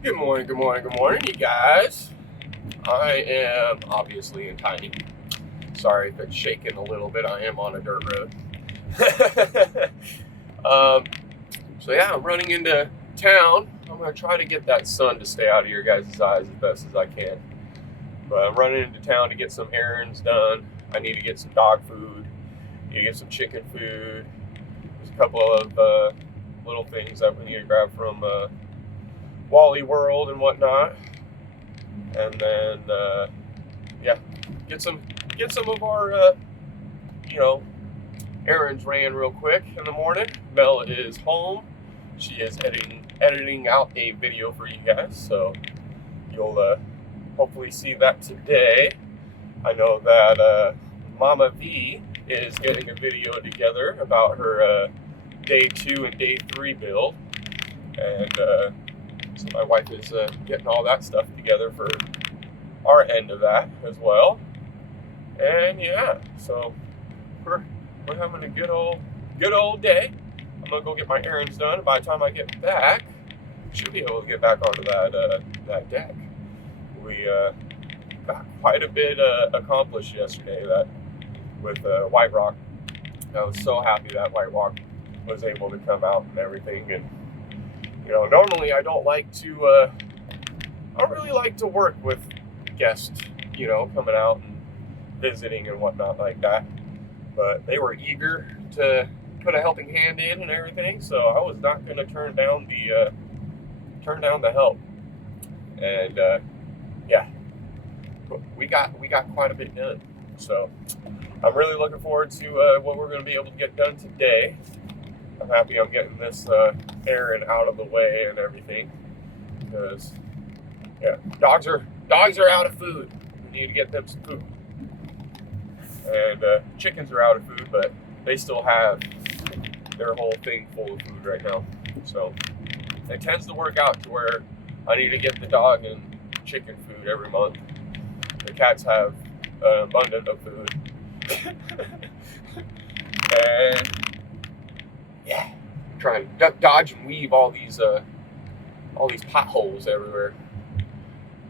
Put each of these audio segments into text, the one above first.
Good morning, good morning, good morning, you guys. I am obviously in tiny. Sorry if it's shaking a little bit. I am on a dirt road. So yeah, I'm running into town. I'm gonna try to get that sun to stay out of your guys' eyes as best as I can. But I'm running into town to get some errands done. I need to get some dog food. Need to get some chicken food. There's a couple of little things that we need to grab from Wally World and whatnot, and then get some of our errands ran real quick in the morning. Mel is home. She is editing out a video for you guys, so you'll hopefully see that today. I know that Mama V is getting a video together about her day 2 and day 3 build, and so my wife is getting all that stuff together for our end of that as well. And yeah, so we're having a good old day. I'm gonna go get my errands done, and by the time I get back, should be able to get back onto that deck. We got quite a bit accomplished yesterday with White Rock. I was so happy that White Rock was able to come out and everything. And normally I don't really like to work with guests, coming out and visiting and whatnot like that. But they were eager to put a helping hand in and everything, so I was not going to turn down the help. And we got quite a bit done. So I'm really looking forward to what we're going to be able to get done today. I'm happy I'm getting this errand out of the way and everything, because dogs are out of food. We need to get them some food. And chickens are out of food, but they still have their whole thing full of food right now. So it tends to work out to where I need to get the dog and chicken food every month. The cats have an abundance of food. And yeah, trying to dodge and weave all these potholes everywhere.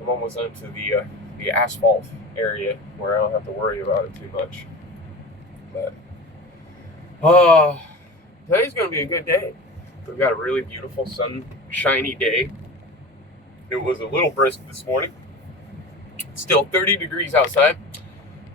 I'm almost into the asphalt area where I don't have to worry about it too much. But today's gonna be a good day. We've got a really beautiful sunshiny day. It was a little brisk this morning. It's still 30 degrees outside,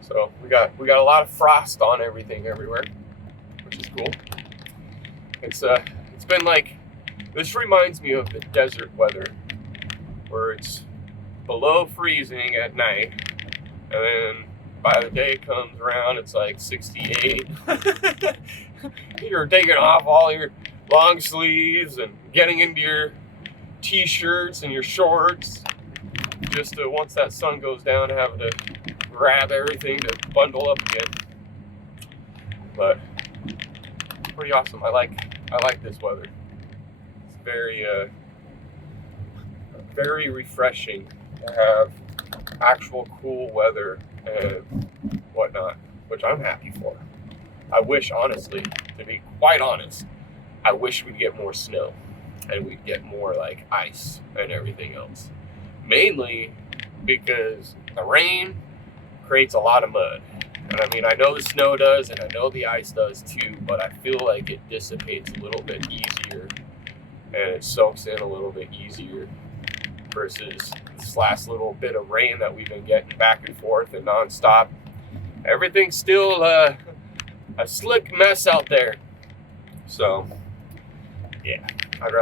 so we got a lot of frost on everything everywhere, which is cool. It's been like, this reminds me of the desert weather, where it's below freezing at night, and then by the day it comes around, it's like 68. You're taking off all your long sleeves and getting into your t-shirts and your shorts, just once that sun goes down, having to grab everything to bundle up again. But pretty awesome. I like this weather. It's very refreshing to have actual cool weather and whatnot, which I'm happy for. I wish, honestly, to be quite honest, I wish we'd get more snow and we'd get more like ice and everything else. Mainly because the rain creates a lot of mud. And I mean, I know the snow does, and I know the ice does too, but I feel like it dissipates a little bit easier, and it soaks in a little bit easier versus this last little bit of rain that we've been getting back and forth and nonstop. Everything's still a slick mess out there. So, yeah, I'd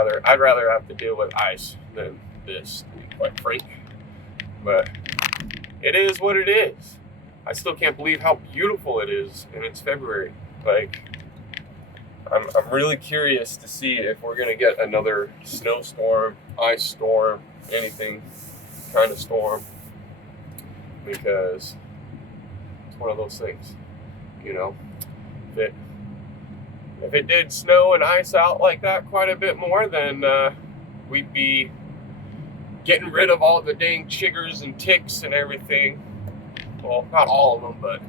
rather have to deal with ice than this, to be quite frank. But it is what it is. I still can't believe how beautiful it is, and it's February. Like, I'm really curious to see if we're gonna get another snowstorm, ice storm, anything kind of storm, because it's one of those things, If it did snow and ice out like that quite a bit more, then we'd be getting rid of all the dang chiggers and ticks and everything. Well, not all of them, but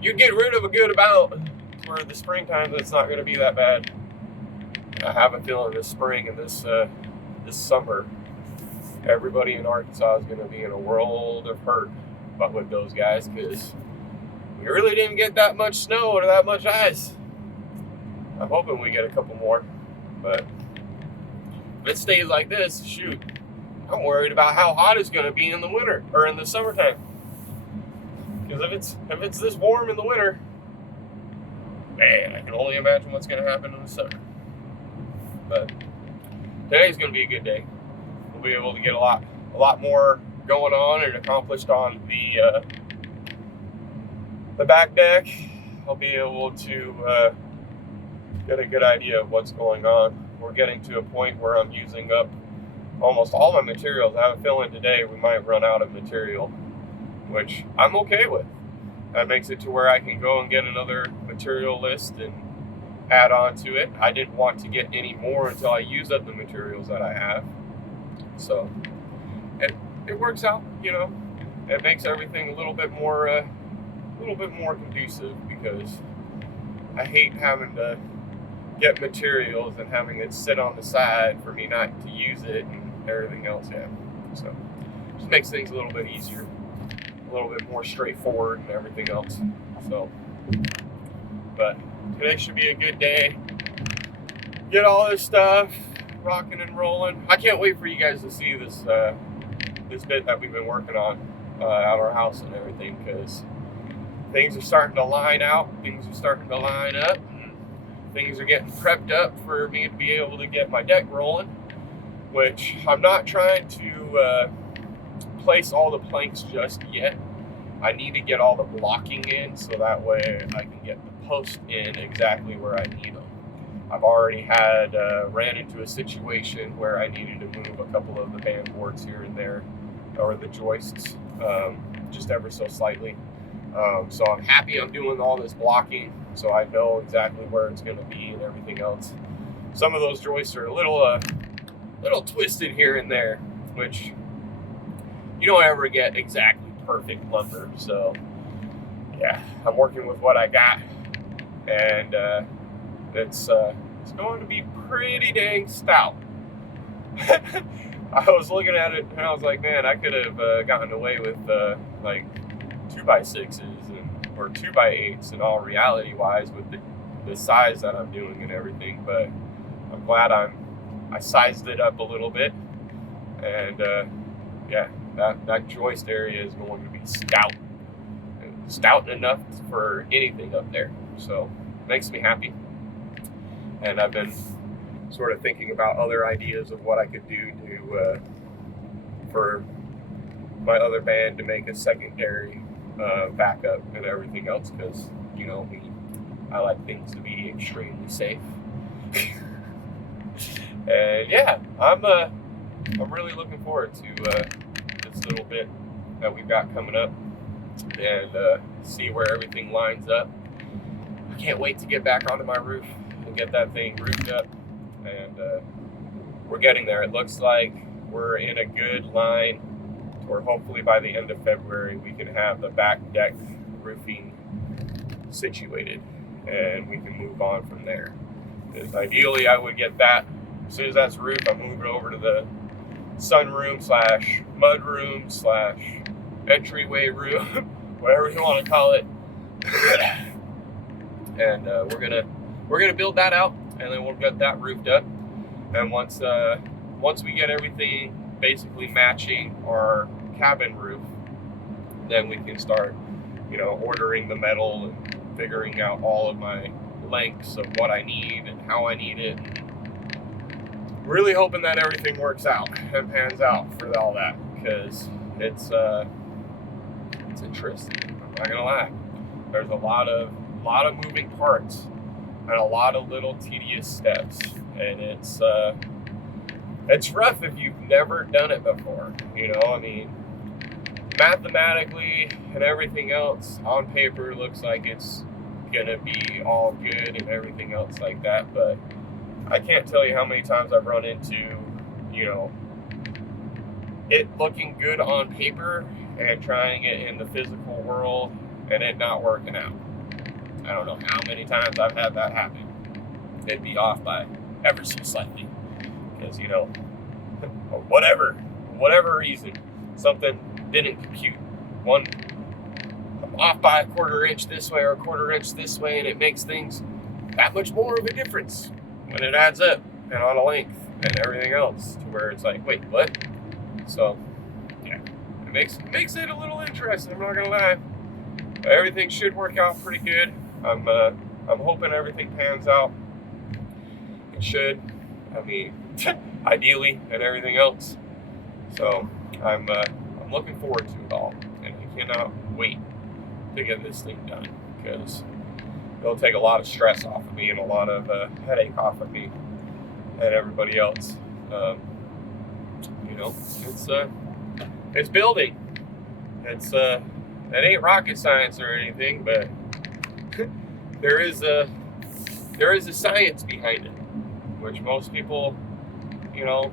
you'd get rid of a good amount. For the springtime, it's not going to be that bad. I have a feeling this spring and this summer everybody in Arkansas is going to be in a world of hurt, but with those guys, because we really didn't get that much snow or that much ice. I'm hoping we get a couple more, but if it stays like this, shoot, I'm worried about how hot it's going to be in the winter or in the summertime. Because if it's this warm in the winter, man, I can only imagine what's going to happen in the summer. But today's going to be a good day. We'll be able to get a lot more going on and accomplished on the back deck. I'll be able to get a good idea of what's going on. We're getting to a point where I'm using up almost all my materials. I have a feeling today we might run out of material, which I'm okay with. That makes it to where I can go and get another material list and add on to it. I didn't want to get any more until I use up the materials that I have. So it works out, you know. It makes everything a little bit more conducive, because I hate having to get materials and having it sit on the side for me not to use it and everything else. Yeah. So just makes things a little bit easier, a little bit more straightforward and everything else. So, but today should be a good day. Get all this stuff rocking and rolling. I can't wait for you guys to see this bit that we've been working on at our house and everything, because things are starting to line out, things are starting to line up, and things are getting prepped up for me to be able to get my deck rolling, which I'm not trying to place all the planks just yet. I need to get all the blocking in so that way I can get the post in exactly where I need them. I've already ran into a situation where I needed to move a couple of the band boards here and there, or the joists, just ever so slightly. So I'm happy I'm doing all this blocking, so I know exactly where it's going to be and everything else. Some of those joists are a little twisted here and there, which you don't ever get exactly perfect lumber. So yeah, I'm working with what I got, and it's going to be pretty dang stout. I was looking at it and I was like, man, I could have gotten away with like 2x6s or 2x8s in all reality wise with the size that I'm doing and everything. But I'm glad I sized it up a little bit, and yeah, that joist area is going to be stout enough for anything up there. So it makes me happy. And I've been sort of thinking about other ideas of what I could do to for my other band to make a secondary backup and everything else, because you know me, I like things to be extremely safe. And yeah, I'm really looking forward to this little bit that we've got coming up, and see where everything lines up. I can't wait to get back onto my roof and get that thing roofed up, and we're getting there. It looks like we're in a good line where hopefully by the end of February we can have the back deck roofing situated, and we can move on from there. Because ideally I would get that, as soon as that's roofed, I'm moving over to the sunroom slash mudroom slash entryway room, whatever you want to call it. And we're gonna build that out, and then we'll get that roofed up. And once we get everything basically matching our cabin roof, then we can start, you know, ordering the metal and figuring out all of my lengths of what I need and how I need it. Really hoping that everything works out and pans out for all that, because it's interesting. I'm not gonna lie. There's a lot of moving parts and a lot of little tedious steps, and it's rough if you've never done it before. You know, I mean, mathematically and everything else on paper looks like it's gonna be all good and everything else like that, but I can't tell you how many times I've run into, you know, it looking good on paper and trying it in the physical world and it not working out. I don't know how many times I've had that happen. It'd be off by ever so slightly, because, you know, whatever whatever reason, something didn't compute. I'm off by a quarter inch this way or a quarter inch this way, and it makes things that much more of a difference when it adds up and on a length and everything else, to where it's like, wait, what? So yeah, it makes it a little interesting, I'm not gonna lie. But everything should work out pretty good. I'm hoping everything pans out. It should, I mean, ideally, and everything else. So I'm looking forward to it all, and I cannot wait to get this thing done, because it'll take a lot of stress off of me and a lot of headache off of me and everybody else. You know, it's building. It ain't rocket science or anything, but there is a science behind it, which most people, you know,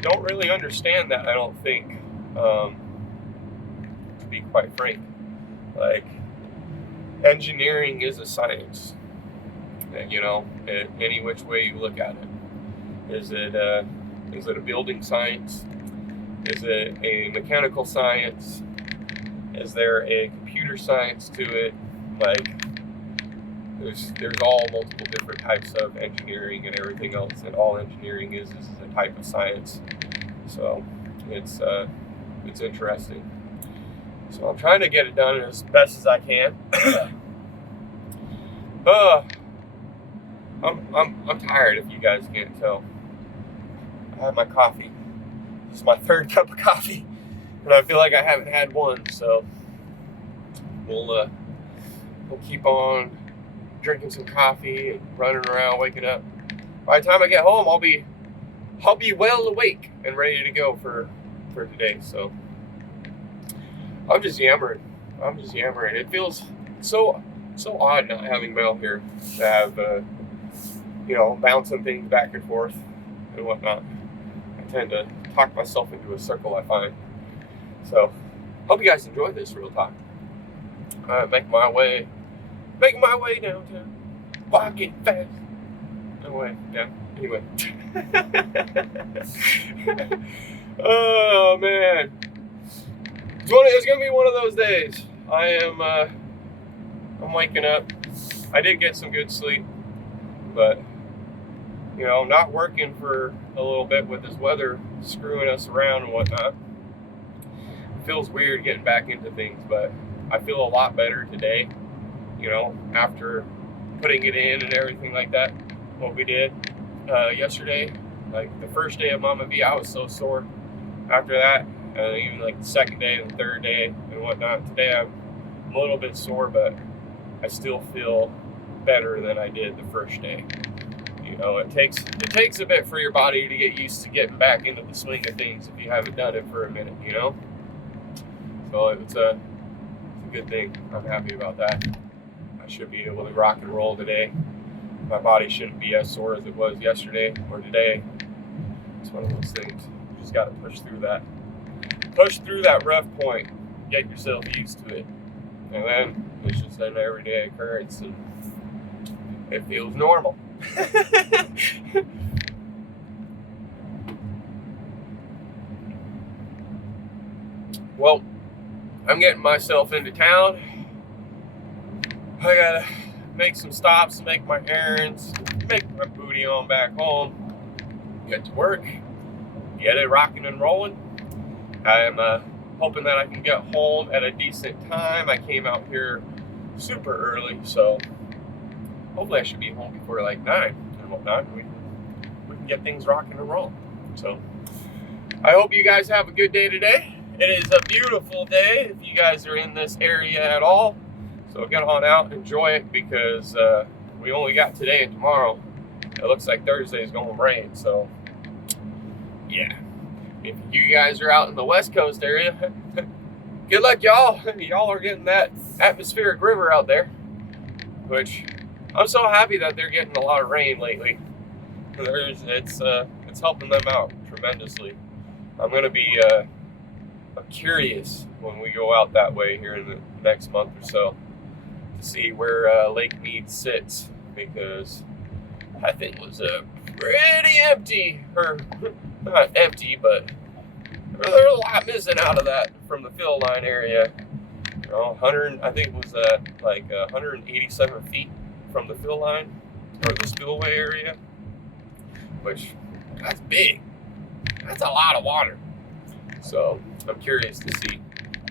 don't really understand that, I don't think, to be quite frank. Like, engineering is a science, and, you know, any which way you look at it. Is it a building science? Is it a mechanical science? Is there a computer science to it? Like, there's all multiple different types of engineering and everything else, and all engineering is a type of science. So it's interesting. So I'm trying to get it done as best as I can. I'm tired, if you guys can't tell. I have my coffee. This is my third cup of coffee, and I feel like I haven't had one. So we'll keep on drinking some coffee and running around, waking up. By the time I get home, I'll be well awake and ready to go for today. So I'm just yammering. It feels so odd not having Mel here to have, you know, bouncing things back and forth and whatnot. I tend to talk myself into a circle, I find. So hope you guys enjoy this real talk. Making my way downtown, walking fast. No way, yeah. Anyway. Oh man, it's gonna be one of those days. I'm waking up. I did get some good sleep, but you know, not working for a little bit with this weather screwing us around and whatnot. It feels weird getting back into things, but I feel a lot better today. You know, after putting it in and everything like that, what we did yesterday, like the first day of Mama V, I was so sore. After that, even like the second day and the third day and whatnot, today I'm a little bit sore, but I still feel better than I did the first day. You know, it takes a bit for your body to get used to getting back into the swing of things if you haven't done it for a minute, you know? So it's a good thing. I'm happy about that. I should be able to rock and roll today. My body shouldn't be as sore as it was yesterday or today. It's one of those things. You just got to push through that. Push through that rough point. Get yourself used to it. And then it's just an everyday occurrence, and it feels normal. Well, I'm getting myself into town. I gotta make some stops, make my errands, make my booty on back home, get to work, get it rocking and rolling. I'm hoping that I can get home at a decent time. I came out here super early, so hopefully I should be home before like 9 and whatnot. We can get things rocking and rolling. So I hope you guys have a good day today. It is a beautiful day if you guys are in this area at all. So get on out and enjoy it, because we only got today and tomorrow. It looks like Thursday is going to rain. So yeah, if you guys are out in the West Coast area, good luck, y'all. Y'all are getting that atmospheric river out there, which I'm so happy that they're getting a lot of rain lately. It's helping them out tremendously. I'm going to be curious when we go out that way here in the next month or so to see where Lake Mead sits, because that thing was pretty empty, or not empty, but lot missing out of that from the fill line area. You know, 100, I think it was like 187 feet from the fill line or the spillway area, which that's big. That's a lot of water. So I'm curious to see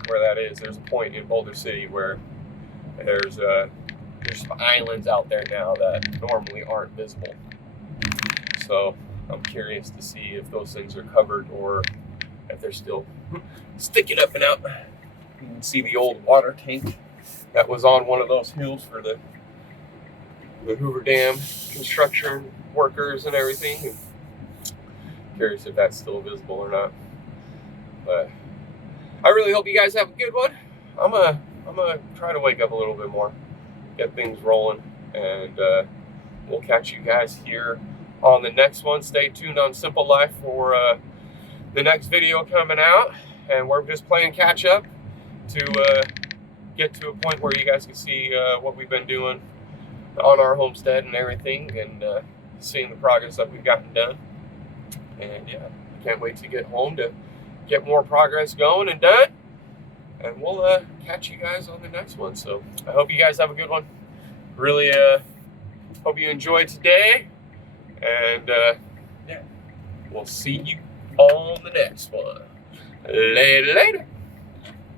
where that is. There's a point in Boulder City where there's some islands out there now that normally aren't visible. So I'm curious to see if those things are covered or if they're still sticking up and out. You can see the old water tank that was on one of those hills for the Hoover Dam construction workers and everything. And curious if that's still visible or not. But I really hope you guys have a good one. I'm gonna try to wake up a little bit more, get things rolling, and we'll catch you guys here on the next one. Stay tuned on Simple Life for the next video coming out, and we're just playing catch up to get to a point where you guys can see what we've been doing on our homestead and everything, and seeing the progress that we've gotten done. And yeah, I can't wait to get home to get more progress going and done. And we'll catch you guys on the next one. So I hope you guys have a good one. Really hope you enjoyed today. And yeah, we'll see you on the next one. Later.